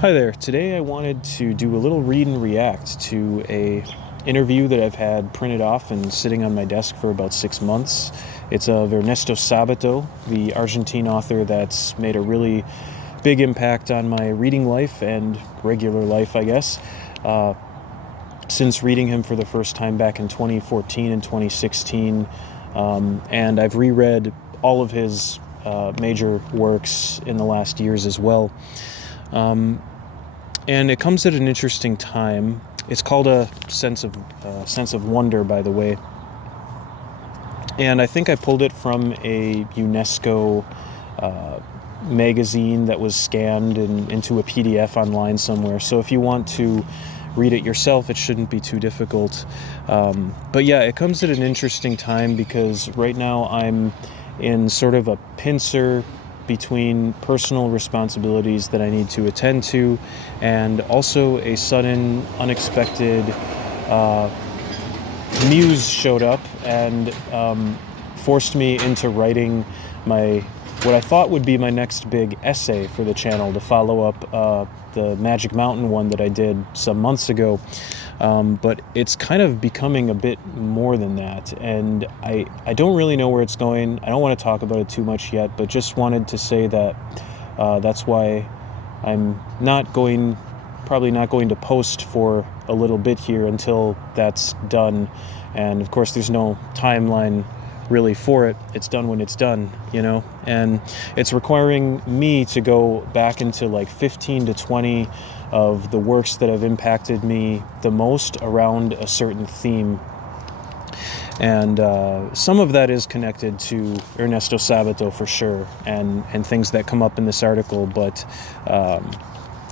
Hi there. Today I wanted to do a little read and react to a interview that I've had printed off and sitting on my desk for about 6 months. It's of Ernesto Sabato, the Argentine author that's made a really big impact on my reading life and regular life, I guess. Uh, since reading him for the first time back in 2014 and 2016, and I've reread all of his major works in the last years as well. And it comes at an interesting time. It's called a sense of wonder, by the way. And I think I pulled it from a UNESCO magazine that was scanned into a PDF online somewhere. So if you want to read it yourself, it shouldn't be too difficult. But yeah, it comes at an interesting time because right now I'm in sort of a pincer between personal responsibilities that I need to attend to and also a sudden, unexpected muse showed up and forced me into writing what I thought would be my next big essay for the channel to follow up the Magic Mountain one that I did some months ago. But it's kind of becoming a bit more than that, and I don't really know where it's going. I don't want to talk about it too much yet, but just wanted to say that that's why I'm probably not going to post for a little bit here until that's done. And of course, there's no timeline really for it. It's done when it's done, and it's requiring me to go back into like 15 to 20 of the works that have impacted me the most around a certain theme. And some of that is connected to Ernesto Sabato for sure, and things that come up in this article. But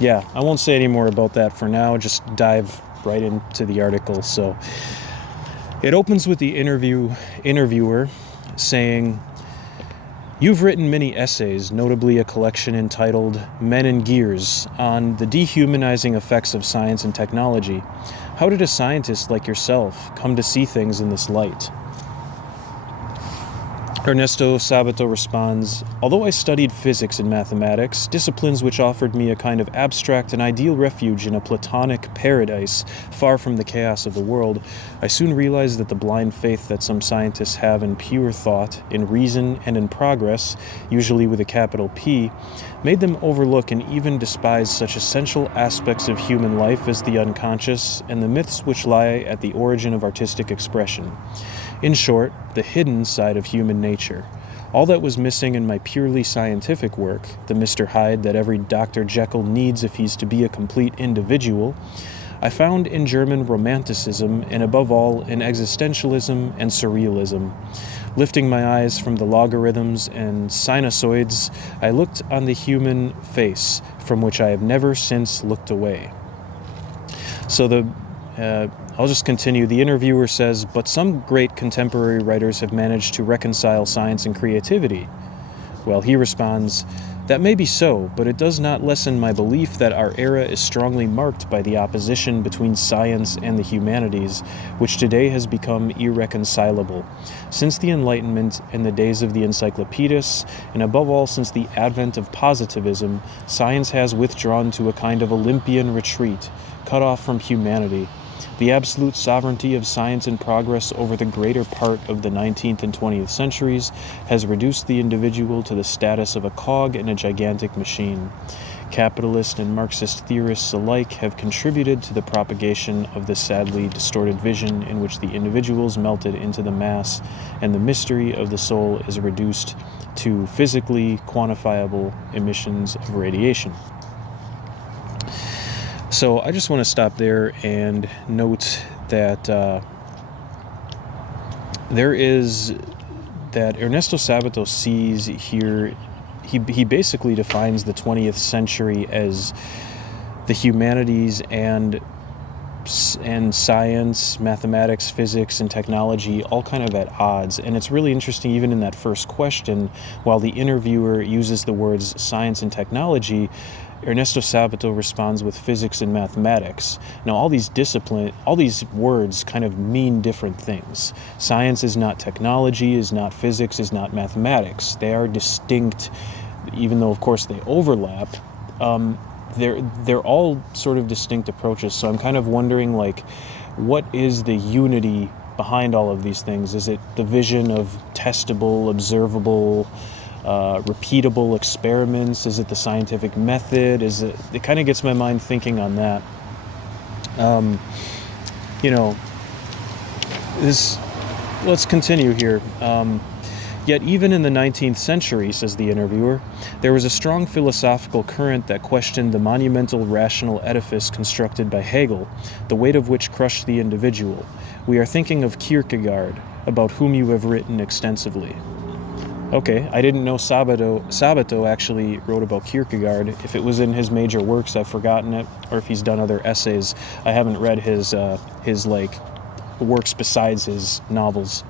yeah, I won't say any more about that for now. Just dive right into the article. So it opens with the interviewer saying, "You've written many essays, notably a collection entitled Men and Gears, on the dehumanizing effects of science and technology. How did a scientist like yourself come to see things in this light?" Ernesto Sabato responds, "Although I studied physics and mathematics, disciplines which offered me a kind of abstract and ideal refuge in a Platonic paradise far from the chaos of the world, I soon realized that the blind faith that some scientists have in pure thought, in reason, and in progress, usually with a capital P, made them overlook and even despise such essential aspects of human life as the unconscious and the myths which lie at the origin of artistic expression. In short, the hidden side of human nature. All that was missing in my purely scientific work, the Mr. Hyde that every Dr. Jekyll needs if he's to be a complete individual, I found in German Romanticism and above all in existentialism and surrealism. Lifting my eyes from the logarithms and sinusoids, I looked on the human face, from which I have never since looked away." So I'll just continue. The interviewer says, "But some great contemporary writers have managed to reconcile science and creativity." Well, he responds, "That may be so, but it does not lessen my belief that our era is strongly marked by the opposition between science and the humanities, which today has become irreconcilable. Since the Enlightenment and the days of the encyclopedists, and above all since the advent of positivism, science has withdrawn to a kind of Olympian retreat, cut off from humanity. The absolute sovereignty of science and progress over the greater part of the 19th and 20th centuries has reduced the individual to the status of a cog in a gigantic machine. Capitalist and Marxist theorists alike have contributed to the propagation of this sadly distorted vision in which the individuals melted into the mass and the mystery of the soul is reduced to physically quantifiable emissions of radiation." So I just want to stop there and note that there is that Ernesto Sabato sees here, he basically defines the 20th century as the humanities and science, mathematics, physics, and technology all kind of at odds. And it's really interesting, even in that first question, while the interviewer uses the words science and technology, Ernesto Sabato responds with physics and mathematics. Now, all these words kind of mean different things. Science is not technology, is not physics, is not mathematics. They are distinct, even though, of course, they overlap. they're all sort of distinct approaches. So I'm kind of wondering, like, what is the unity behind all of these things? Is it the vision of testable, observable, repeatable experiments? Is it the scientific method? It kind of gets my mind thinking on that. Let's continue here. Yet even in the 19th century, says the interviewer, there was a strong philosophical current that questioned the monumental rational edifice constructed by Hegel, the weight of which crushed the individual. We are thinking of Kierkegaard, about whom you have written extensively. Okay, I didn't know Sabato actually wrote about Kierkegaard. If it was in his major works, I've forgotten it, or if he's done other essays. I haven't read his works besides his novels.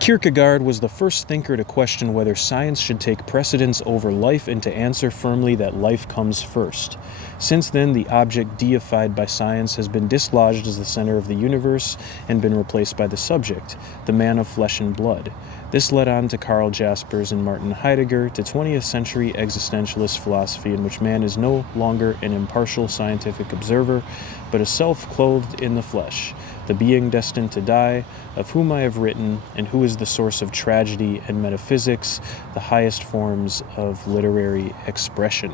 Kierkegaard was the first thinker to question whether science should take precedence over life and to answer firmly that life comes first. Since then, the object deified by science has been dislodged as the center of the universe and been replaced by the subject, the man of flesh and blood. This led on to Karl Jaspers and Martin Heidegger, to 20th century existentialist philosophy in which man is no longer an impartial scientific observer, but a self clothed in the flesh, the being destined to die, of whom I have written, and who is the source of tragedy and metaphysics, the highest forms of literary expression.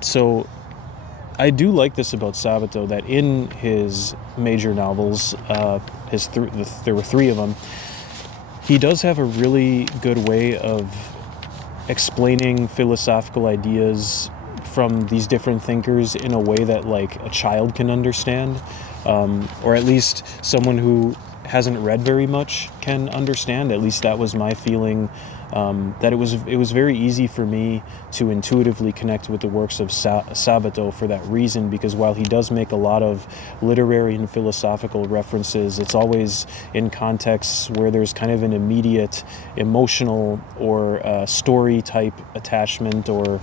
So I do like this about Sabato, that in his major novels, there were 3 of them, he does have a really good way of explaining philosophical ideas from these different thinkers in a way that, like, a child can understand, or at least someone who hasn't read very much can understand. At least that was my feeling, that it was very easy for me to intuitively connect with the works of Sabato for that reason, because while he does make a lot of literary and philosophical references, it's always in contexts where there's kind of an immediate emotional or story type attachment, or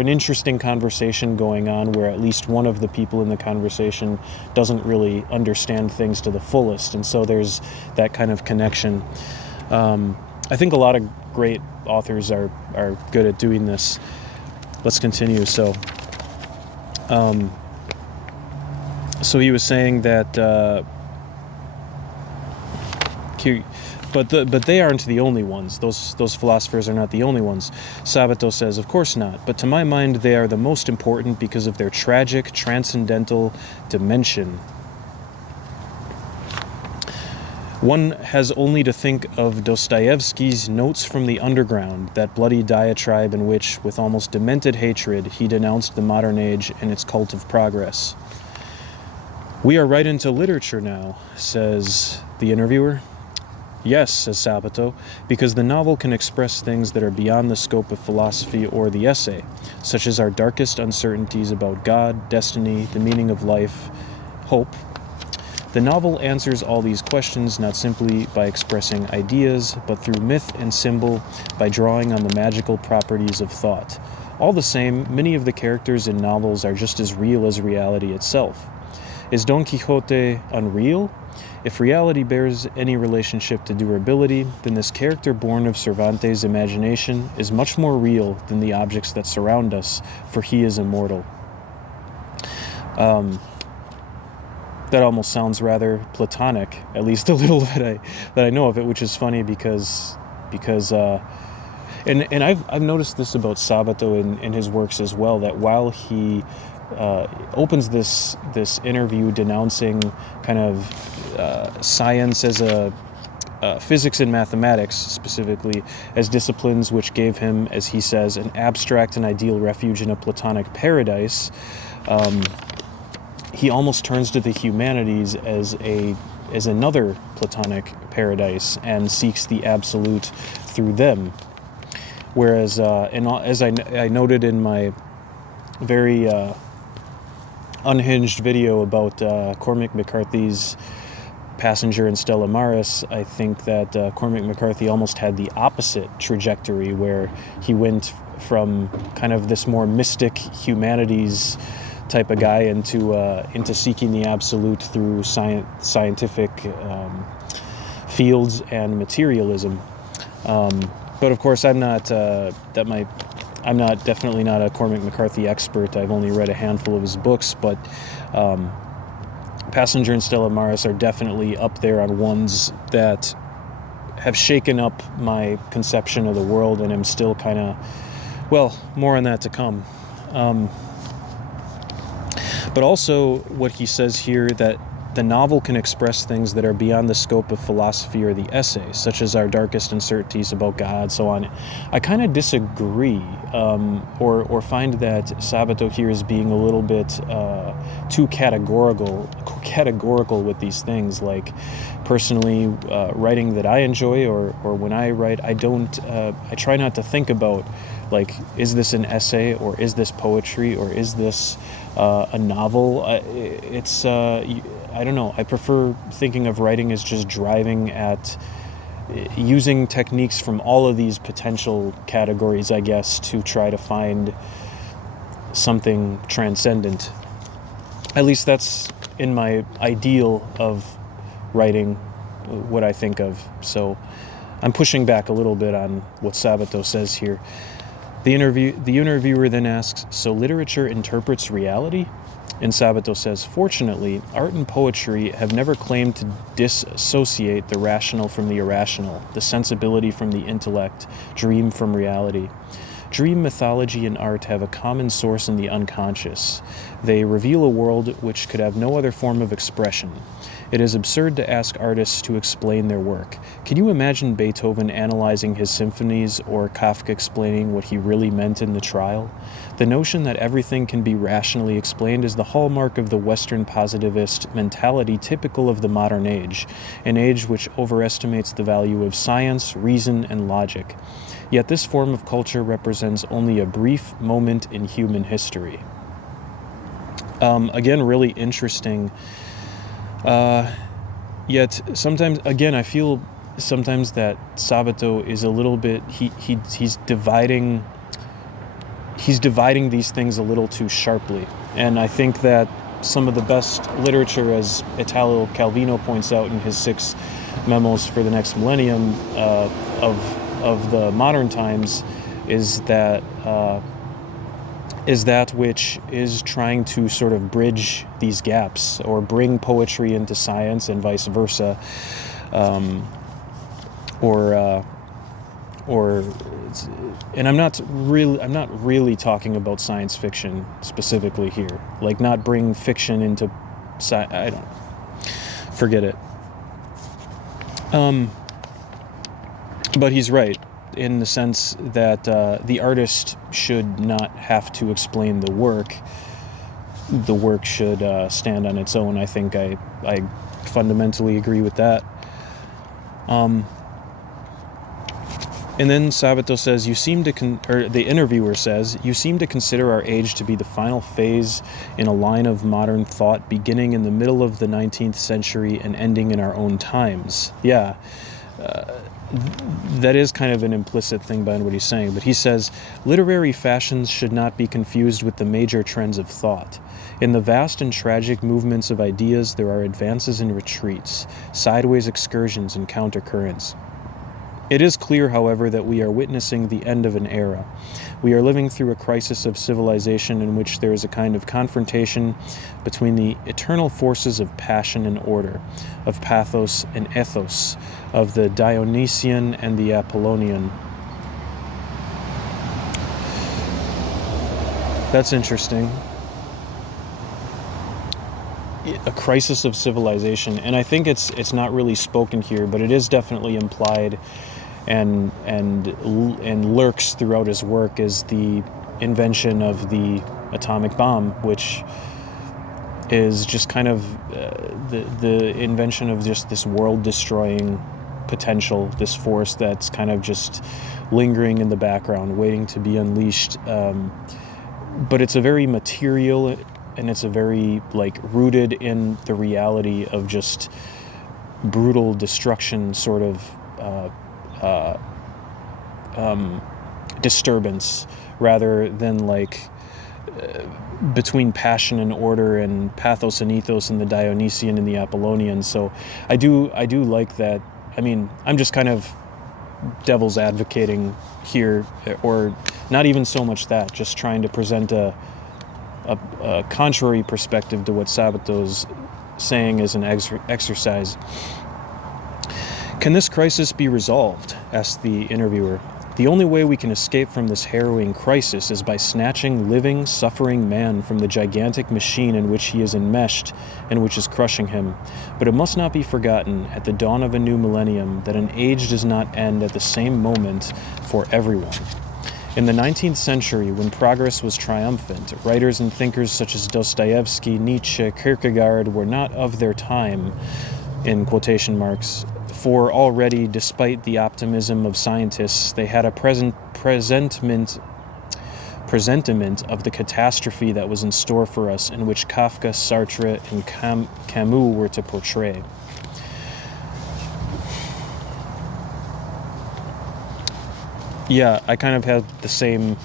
an interesting conversation going on where at least one of the people in the conversation doesn't really understand things to the fullest, and so there's that kind of connection. I think a lot of great authors are good at doing this. Let's continue. So he was saying that But they aren't the only ones. Those philosophers are not the only ones. Sabato says, of course not. But to my mind, they are the most important because of their tragic, transcendental dimension. One has only to think of Dostoevsky's Notes from the Underground, that bloody diatribe in which, with almost demented hatred, he denounced the modern age and its cult of progress. We are right into literature now, says the interviewer. Yes, says Sabato, because the novel can express things that are beyond the scope of philosophy or the essay, such as our darkest uncertainties about God, destiny, the meaning of life, hope. The novel answers all these questions not simply by expressing ideas, but through myth and symbol, by drawing on the magical properties of thought. All the same, many of the characters in novels are just as real as reality itself. Is Don Quixote unreal? If reality bears any relationship to durability, then this character born of Cervantes' imagination is much more real than the objects that surround us, for he is immortal. That almost sounds rather Platonic, at least a little that I know of it, which is funny because and I've noticed this about Sabato in his works as well, that while he opens this interview denouncing kind of science as physics and mathematics specifically as disciplines which gave him, as he says, an abstract and ideal refuge in a Platonic paradise, he almost turns to the humanities as another Platonic paradise and seeks the absolute through them. Whereas, as I noted in my very unhinged video about Cormac McCarthy's Passenger and Stella Maris, I think that Cormac McCarthy almost had the opposite trajectory, where he went from kind of this more mystic humanities type of guy into seeking the absolute through scientific fields and materialism. But of course, I'm not definitely not a Cormac McCarthy expert. I've only read a handful of his books, but Passenger and Stella Maris are definitely up there on ones that have shaken up my conception of the world, and I'm still kind of, well, more on that to come. But also what he says here, that the novel can express things that are beyond the scope of philosophy or the essay, such as our darkest uncertainties about God, so on. I kind of disagree, or find that Sabato here is being a little bit too categorical with these things. Like, personally, writing that I enjoy, or when I write, I try not to think about, like, is this an essay, or is this poetry, or is this a novel? I don't know. I prefer thinking of writing as just driving at using techniques from all of these potential categories, I guess, to try to find something transcendent. At least that's in my ideal of writing, what I think of. So I'm pushing back a little bit on what Sabato says here. The interviewer then asks, so literature interprets reality? And Sabato says, fortunately, art and poetry have never claimed to disassociate the rational from the irrational, the sensibility from the intellect, dream from reality. Dream, mythology, and art have a common source in the unconscious. They reveal a world which could have no other form of expression. It is absurd to ask artists to explain their work. Can you imagine Beethoven analyzing his symphonies, or Kafka explaining what he really meant in the trial? The notion that everything can be rationally explained is the hallmark of the Western positivist mentality typical of the modern age, an age which overestimates the value of science, reason, and logic. Yet this form of culture represents only a brief moment in human history. Again, really interesting. Yet sometimes, again, I feel sometimes that Sabato is a little bit, he's dividing these things a little too sharply. And I think that some of the best literature, as Italo Calvino points out in his 6 memos for the next millennium, of the modern times, is that which is trying to sort of bridge these gaps, or bring poetry into science and vice versa, and I'm not really talking about science fiction specifically here, like not bring fiction into I don't, forget it. But he's right in the sense that the artist should not have to explain the work. The work should stand on its own. I think I fundamentally agree with that. And then Sabato says, the interviewer says, you seem to consider our age to be the final phase in a line of modern thought beginning in the middle of the 19th century and ending in our own times. Yeah. That is kind of an implicit thing behind what he's saying, but he says, literary fashions should not be confused with the major trends of thought. In the vast and tragic movements of ideas, there are advances and retreats, sideways excursions and countercurrents. It is clear, however, that we are witnessing the end of an era. We are living through a crisis of civilization in which there is a kind of confrontation between the eternal forces of passion and order, of pathos and ethos, of the Dionysian and the Apollonian. That's interesting. A crisis of civilization, and I think it's not really spoken here, but it is definitely implied and lurks throughout his work, is the invention of the atomic bomb, which is just kind of the invention of just this world-destroying potential, this force that's kind of just lingering in the background, waiting to be unleashed. But it's a very material, and it's a very, like, rooted in the reality of just brutal destruction sort of disturbance, rather than like between passion and order and pathos and ethos and the Dionysian and the Apollonian. So I do like that. I mean, I'm just kind of devil's advocating here, or not even so much that, just trying to present a contrary perspective to what Sabato's saying as an exercise. "Can this crisis be resolved?" asked the interviewer. "The only way we can escape from this harrowing crisis is by snatching living, suffering man from the gigantic machine in which he is enmeshed and which is crushing him. But it must not be forgotten, at the dawn of a new millennium, that an age does not end at the same moment for everyone. In the 19th century, when progress was triumphant, writers and thinkers such as Dostoevsky, Nietzsche, Kierkegaard were not of their time, in quotation marks, for already, despite the optimism of scientists, they had a presentiment of the catastrophe that was in store for us, and which Kafka, Sartre, and Camus were to portray." Yeah, I kind of had the same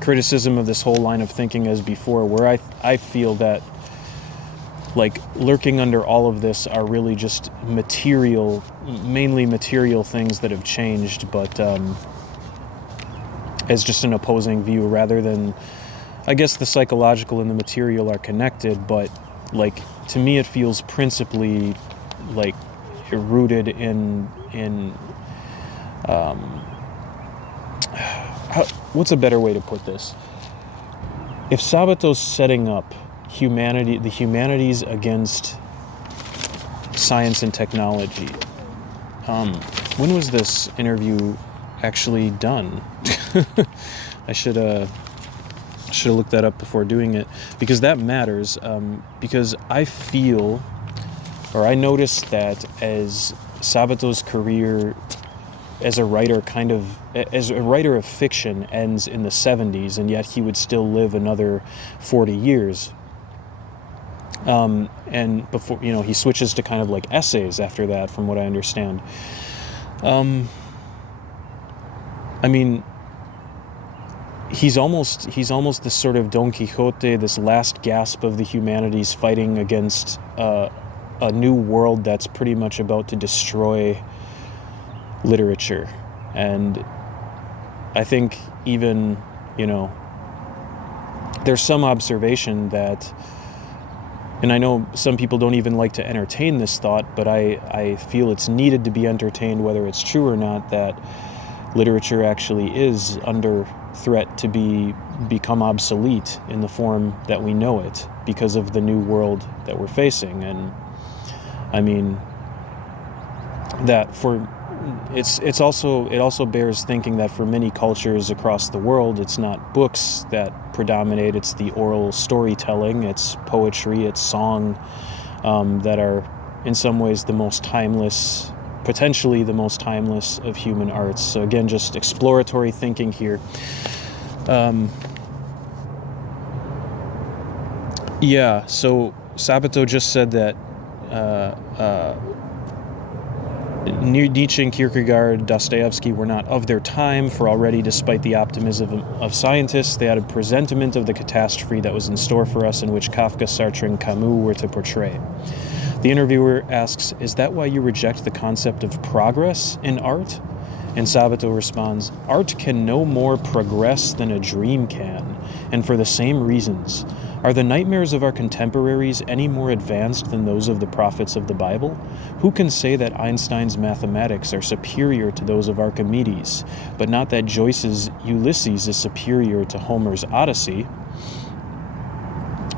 criticism of this whole line of thinking as before, where I feel that, like, lurking under all of this are really just mainly material things that have changed, but as just an opposing view, rather than, I guess the psychological and the material are connected, but, like, to me it feels principally, like, rooted in what's a better way to put this? If Sabato's setting up the humanities against science and technology, when was this interview actually done? I should have looked that up before doing it, because that matters, because I feel, or I noticed that as Sabato's career as a writer of fiction ends in the 70s, and yet he would still live another 40 years. And before, he switches to kind of like essays after that, from what I understand. I mean, he's almost this sort of Don Quixote, this last gasp of the humanities, fighting against a new world that's pretty much about to destroy literature. And I think even, there's some observation that, and I know some people don't even like to entertain this thought, but I feel it's needed to be entertained, whether it's true or not, that literature actually is under threat to become obsolete in the form that we know it, because of the new world that we're facing. And I mean, that it also bears thinking that for many cultures across the world, it's not books that predominate, it's the oral storytelling, it's poetry, it's song, that are in some ways the most timeless, potentially the most timeless of human arts. So again, just exploratory thinking here. So Sabato just said that Nietzsche and Kierkegaard, Dostoevsky were not of their time, for already, despite the optimism of scientists, they had a presentiment of the catastrophe that was in store for us, in which Kafka, Sartre, and Camus were to portray. The interviewer asks, "Is that why you reject the concept of progress in art?" And Sabato responds, "Art can no more progress than a dream can, and for the same reasons. Are the nightmares of our contemporaries any more advanced than those of the prophets of the Bible? Who can say that Einstein's mathematics are superior to those of Archimedes, but not that Joyce's Ulysses is superior to Homer's Odyssey?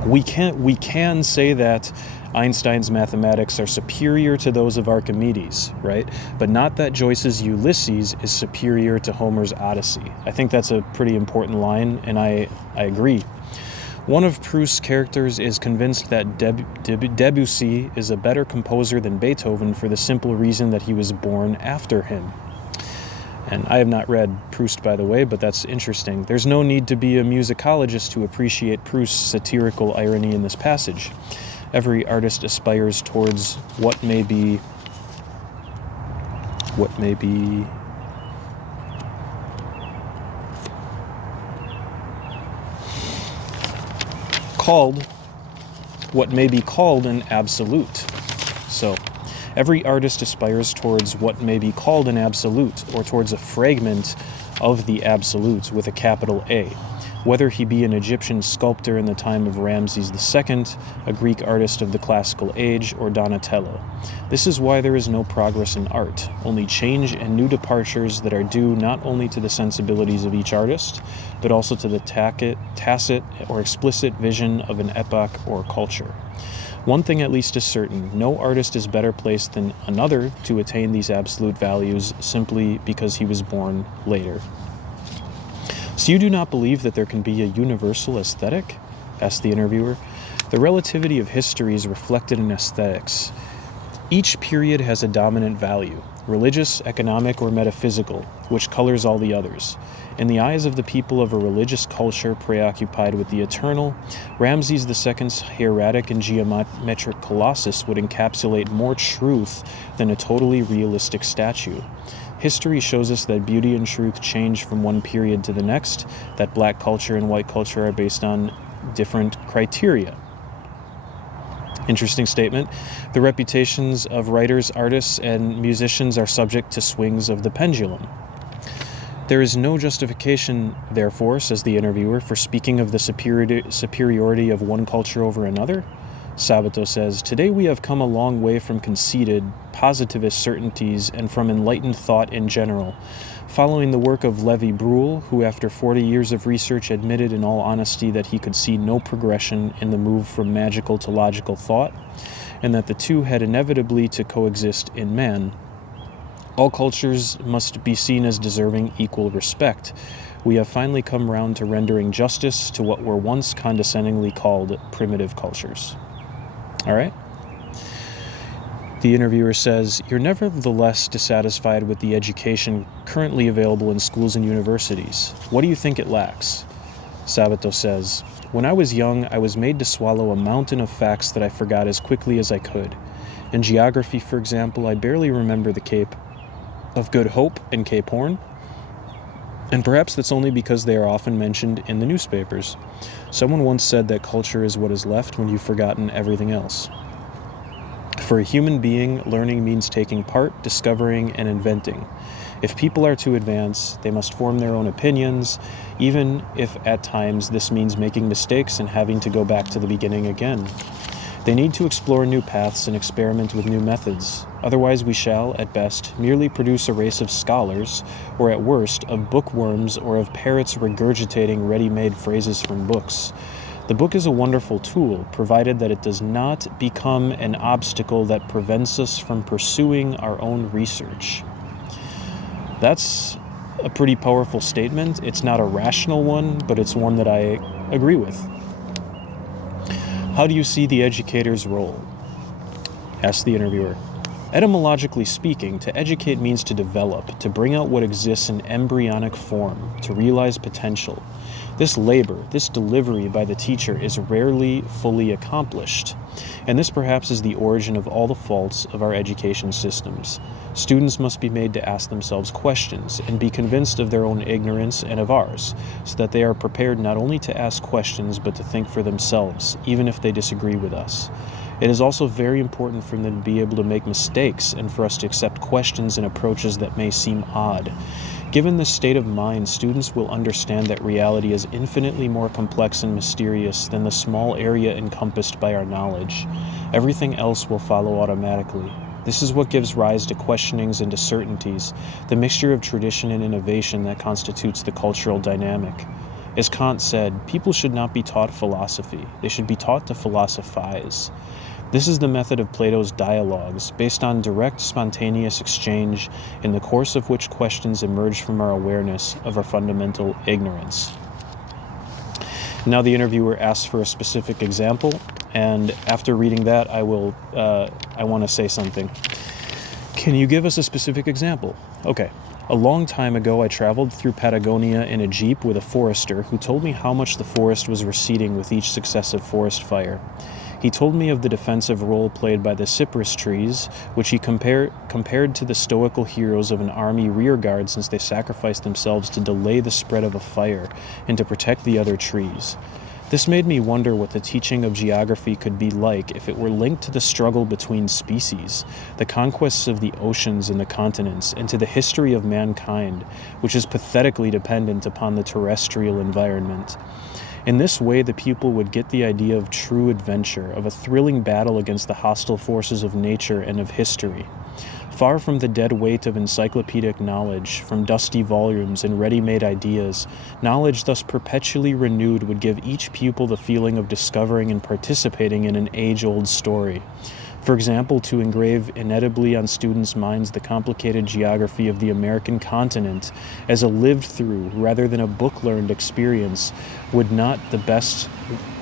We can say that Einstein's mathematics are superior to those of Archimedes, right? But not that Joyce's Ulysses is superior to Homer's Odyssey." I think that's a pretty important line, and I agree. One of Proust's characters is convinced that Debussy is a better composer than Beethoven for the simple reason that he was born after him. And I have not read Proust, by the way, but that's interesting. There's no need to be a musicologist to appreciate Proust's satirical irony in this passage. Every artist aspires towards what may be called an absolute. So, Every artist aspires towards what may be called an absolute, or towards a fragment of the absolute with a capital A, whether he be an Egyptian sculptor in the time of Ramses II, a Greek artist of the classical age, or Donatello. This is why there is no progress in art, only change and new departures that are due not only to the sensibilities of each artist, but also to the tacit or explicit vision of an epoch or culture. One thing at least is certain, no artist is better placed than another to attain these absolute values simply because he was born later. So you do not believe that there can be a universal aesthetic? Asked the interviewer. The relativity of history is reflected in aesthetics. Each period has a dominant value, religious, economic, or metaphysical, which colors all the others. In the eyes of the people of a religious culture preoccupied with the eternal, Ramses II's hieratic and geometric colossus would encapsulate more truth than a totally realistic statue. History shows us that beauty and truth change from one period to the next, that black culture and white culture are based on different criteria. Interesting statement. The reputations of writers, artists, and musicians are subject to swings of the pendulum. There is no justification, therefore, says the interviewer, for speaking of the superiority of one culture over another. Sabato says, today we have come a long way from conceited, positivist certainties and from enlightened thought in general. Following the work of Levi Bruhl, who after 40 years of research admitted in all honesty that he could see no progression in the move from magical to logical thought, and that the two had inevitably to coexist in man. All cultures must be seen as deserving equal respect. We have finally come round to rendering justice to what were once condescendingly called primitive cultures. All right? The interviewer says, you're nevertheless dissatisfied with the education currently available in schools and universities. What do you think it lacks? Sabato says, when I was young, I was made to swallow a mountain of facts that I forgot as quickly as I could. In geography, for example, I barely remember the Cape of Good Hope and Cape Horn, and perhaps that's only because they are often mentioned in the newspapers. Someone once said that culture is what is left when you've forgotten everything else. For a human being, learning means taking part, discovering, and inventing. If people are to advance, they must form their own opinions, even if at times this means making mistakes and having to go back to the beginning again. They need to explore new paths and experiment with new methods. Otherwise we shall, at best, merely produce a race of scholars, or at worst, of bookworms or of parrots regurgitating ready-made phrases from books. The book is a wonderful tool, provided that it does not become an obstacle that prevents us from pursuing our own research. That's a pretty powerful statement. It's not a rational one, but it's one that I agree with. How do you see the educator's role? Asked the interviewer. Etymologically speaking, to educate means to develop, to bring out what exists in embryonic form, to realize potential. This labor, this delivery by the teacher is rarely fully accomplished, and this perhaps is the origin of all the faults of our education systems. Students must be made to ask themselves questions and be convinced of their own ignorance and of ours, so that they are prepared not only to ask questions but to think for themselves, even if they disagree with us. It is also very important for them to be able to make mistakes and for us to accept questions and approaches that may seem odd. Given this state of mind, students will understand that reality is infinitely more complex and mysterious than the small area encompassed by our knowledge. Everything else will follow automatically. This is what gives rise to questionings and to certainties, the mixture of tradition and innovation that constitutes the cultural dynamic. As Kant said, people should not be taught philosophy, they should be taught to philosophize. This is the method of Plato's dialogues, based on direct, spontaneous exchange, in the course of which questions emerge from our awareness of our fundamental ignorance. Now the interviewer asks for a specific example, and after reading that, I want to say something. Can you give us a specific example? Okay. A long time ago, I traveled through Patagonia in a jeep with a forester who told me how much the forest was receding with each successive forest fire. He told me of the defensive role played by the cypress trees, which he compared to the stoical heroes of an army rear guard, since they sacrificed themselves to delay the spread of a fire and to protect the other trees. This made me wonder what the teaching of geography could be like if it were linked to the struggle between species, the conquests of the oceans and the continents, and to the history of mankind, which is pathetically dependent upon the terrestrial environment. In this way, the pupil would get the idea of true adventure, of a thrilling battle against the hostile forces of nature and of history. Far from the dead weight of encyclopedic knowledge, from dusty volumes and ready-made ideas, knowledge thus perpetually renewed would give each pupil the feeling of discovering and participating in an age-old story. For example, to engrave inevitably on students' minds the complicated geography of the American continent as a lived-through rather than a book-learned experience, would not the best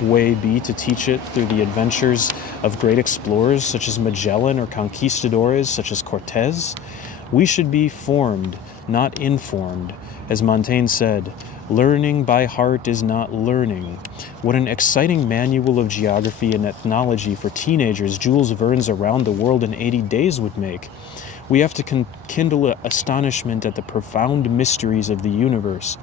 way be to teach it through the adventures of great explorers such as Magellan or conquistadores such as Cortez? We should be formed, not informed. As Montaigne said, "Learning by heart is not learning." What an exciting manual of geography and ethnology for teenagers Jules Verne's Around the World in 80 Days would make. We have to kindle astonishment at the profound mysteries of the universe.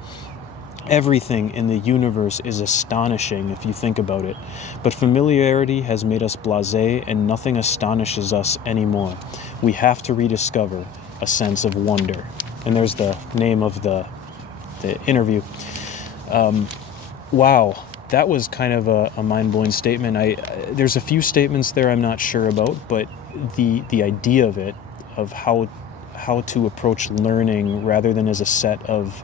Everything in the universe is astonishing if you think about it, but familiarity has made us blasé and nothing astonishes us anymore. We have to rediscover a sense of wonder. And there's the name of the interview. Wow, that was kind of a mind-blowing statement. There's a few statements there I'm not sure about, but the idea of it, of how to approach learning rather than as a set of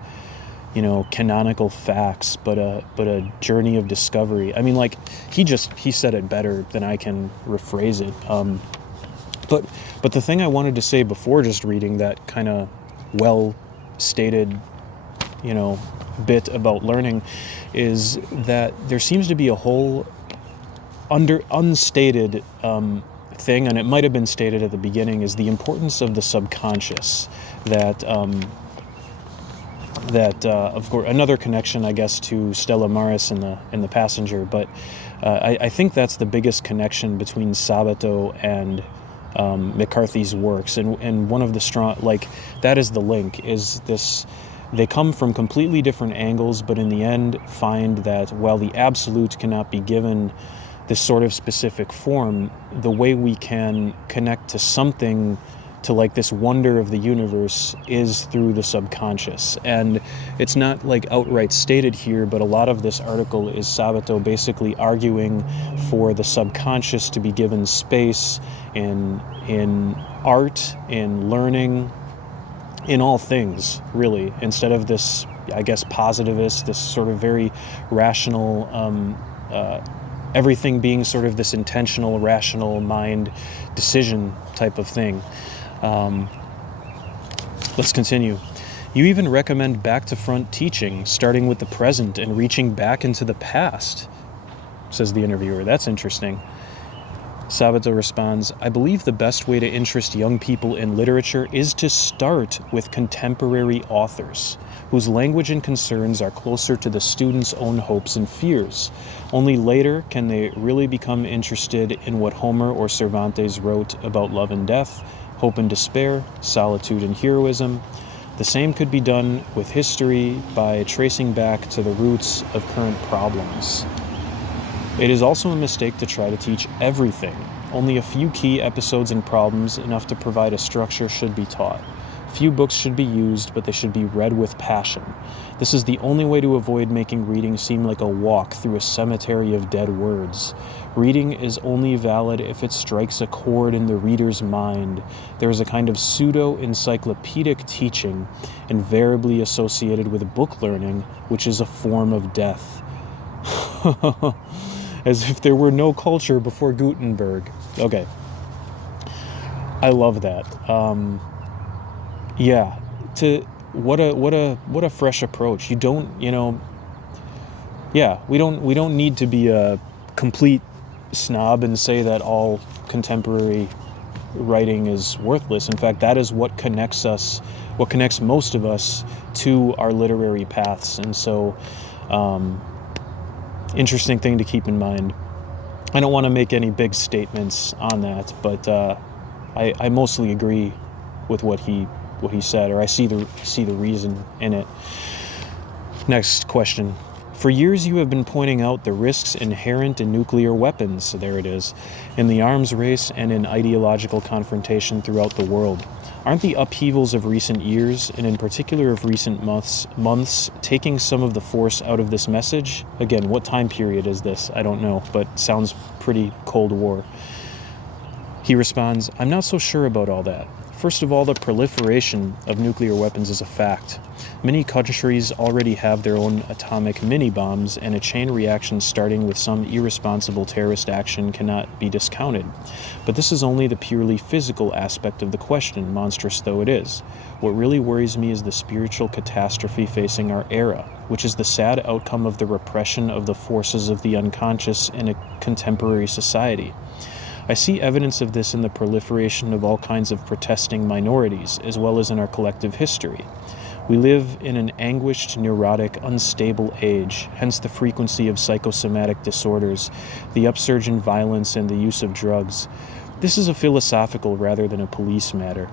canonical facts, but a journey of discovery. I mean, like, he said it better than I can rephrase it. But the thing I wanted to say before just reading that kind of well-stated, bit about learning is that there seems to be a whole unstated thing, and it might have been stated at the beginning, is the importance of the subconscious. That of course, another connection, I guess, to Stella Maris in the Passenger, but I think that's the biggest connection between Sabato and McCarthy's works, and one of the strong, that is the link, is this: they come from completely different angles, but in the end find that while the absolute cannot be given this sort of specific form, the way we can connect to something, to this wonder of the universe, is through the subconscious. And it's not outright stated here, but a lot of this article is Sabato basically arguing for the subconscious to be given space in art, in learning, in all things, really, instead of this, I guess, positivist, this sort of very rational, everything being sort of this intentional, rational mind decision type of thing. Let's continue. You even recommend back-to-front teaching, starting with the present and reaching back into the past, says the interviewer. That's interesting. Sabato responds, I believe the best way to interest young people in literature is to start with contemporary authors, whose language and concerns are closer to the student's own hopes and fears. Only later can they really become interested in what Homer or Cervantes wrote about love and death, hope and despair, solitude and heroism. The same could be done with history by tracing back to the roots of current problems. It is also a mistake to try to teach everything. Only a few key episodes and problems, enough to provide a structure, should be taught. Few books should be used, but they should be read with passion. This is the only way to avoid making reading seem like a walk through a cemetery of dead words. Reading is only valid if it strikes a chord in the reader's mind. There is a kind of pseudo-encyclopedic teaching invariably associated with book learning, which is a form of death. As if there were no culture before Gutenberg. Okay. I love that. Yeah. What a fresh approach. You don't, yeah, we don't need to be a complete snob and say that all contemporary writing is worthless. In fact, that is what connects us, what connects most of us to our literary paths. And so, interesting thing to keep in mind. I don't want to make any big statements on that, but I mostly agree with what he said, or I see the reason in it. Next question. For years you have been pointing out the risks inherent in nuclear weapons, so there it is, in the arms race and in ideological confrontation throughout the world. Aren't the upheavals of recent years, and in particular of recent months, taking some of the force out of this message? Again, what time period is this? I don't know, but sounds pretty Cold War. He responds, I'm not so sure about all that. First of all, the proliferation of nuclear weapons is a fact. Many countries already have their own atomic mini-bombs, and a chain reaction starting with some irresponsible terrorist action cannot be discounted. But this is only the purely physical aspect of the question, monstrous though it is. What really worries me is the spiritual catastrophe facing our era, which is the sad outcome of the repression of the forces of the unconscious in a contemporary society. I see evidence of this in the proliferation of all kinds of protesting minorities, as well as in our collective history. We live in an anguished, neurotic, unstable age, hence the frequency of psychosomatic disorders, the upsurge in violence, and the use of drugs. This is a philosophical rather than a police matter.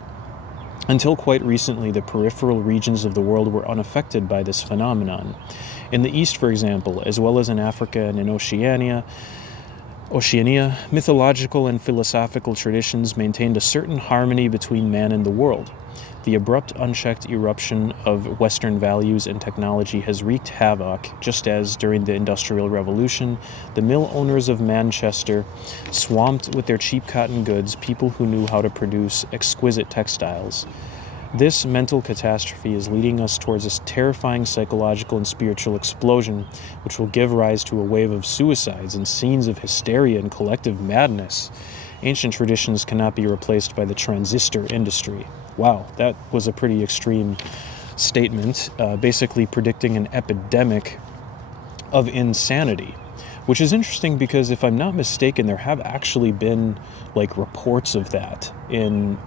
Until quite recently, the peripheral regions of the world were unaffected by this phenomenon. In the East, for example, as well as in Africa and in Oceania, mythological and philosophical traditions maintained a certain harmony between man and the world. The abrupt, unchecked eruption of Western values and technology has wreaked havoc, just as, during the Industrial Revolution, the mill owners of Manchester swamped with their cheap cotton goods people who knew how to produce exquisite textiles. This mental catastrophe is leading us towards a terrifying psychological and spiritual explosion, which will give rise to a wave of suicides and scenes of hysteria and collective madness. Ancient traditions cannot be replaced by the transistor industry. Wow, that was a pretty extreme statement, basically predicting an epidemic of insanity, which is interesting because, if I'm not mistaken, there have actually been reports of that in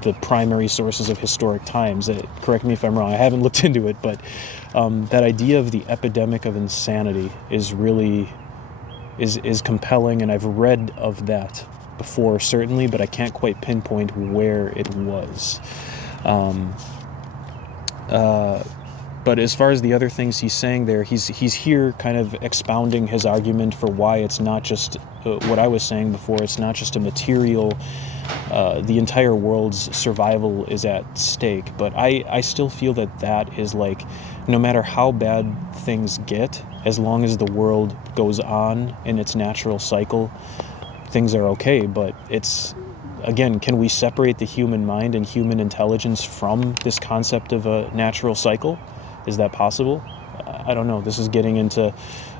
the primary sources of historic times. Correct me if I'm wrong, I haven't looked into it, but that idea of the epidemic of insanity is really is compelling, and I've read of that before, certainly, but I can't quite pinpoint where it was. But as far as the other things he's saying there, he's here kind of expounding his argument for why it's not just what I was saying before. It's not just a material, the entire world's survival is at stake. But I still feel that is no matter how bad things get, as long as the world goes on in its natural cycle, things are okay. But it's, again, can we separate the human mind and human intelligence from this concept of a natural cycle? Is that possible? I don't know. This is getting into,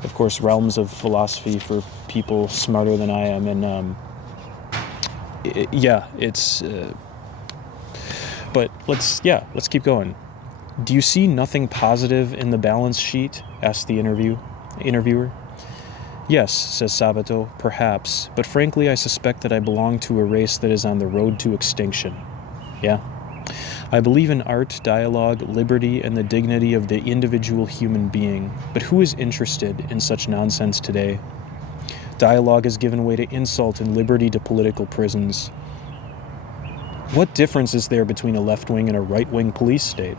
of course, realms of philosophy for people smarter than I am. And but let's keep going. Do you see nothing positive in the balance sheet? Asked the interviewer. Yes, says Sabato, perhaps, but frankly I suspect that I belong to a race that is on the road to extinction. Yeah? I believe in art, dialogue, liberty, and the dignity of the individual human being, but who is interested in such nonsense today? Dialogue has given way to insult and liberty to political prisons. What difference is there between a left-wing and a right-wing police state?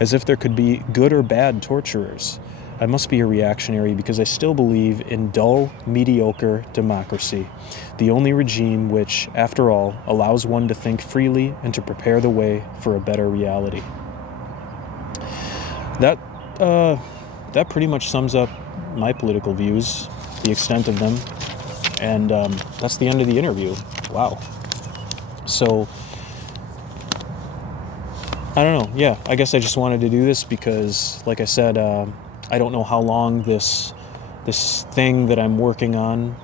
As if there could be good or bad torturers. I must be a reactionary because I still believe in dull, mediocre democracy, the only regime which, after all, allows one to think freely and to prepare the way for a better reality. That pretty much sums up my political views, the extent of them, and that's the end of the interview. Wow. So, I don't know. Yeah, I guess I just wanted to do this because, like I said, I don't know how long this thing that I'm working on,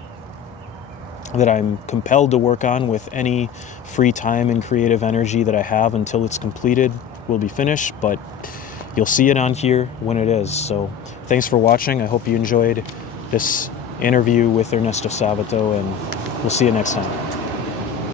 that I'm compelled to work on with any free time and creative energy that I have until it's completed, will be finished, but you'll see it on here when it is. So thanks for watching. I hope you enjoyed this interview with Ernesto Sabato, and we'll see you next time.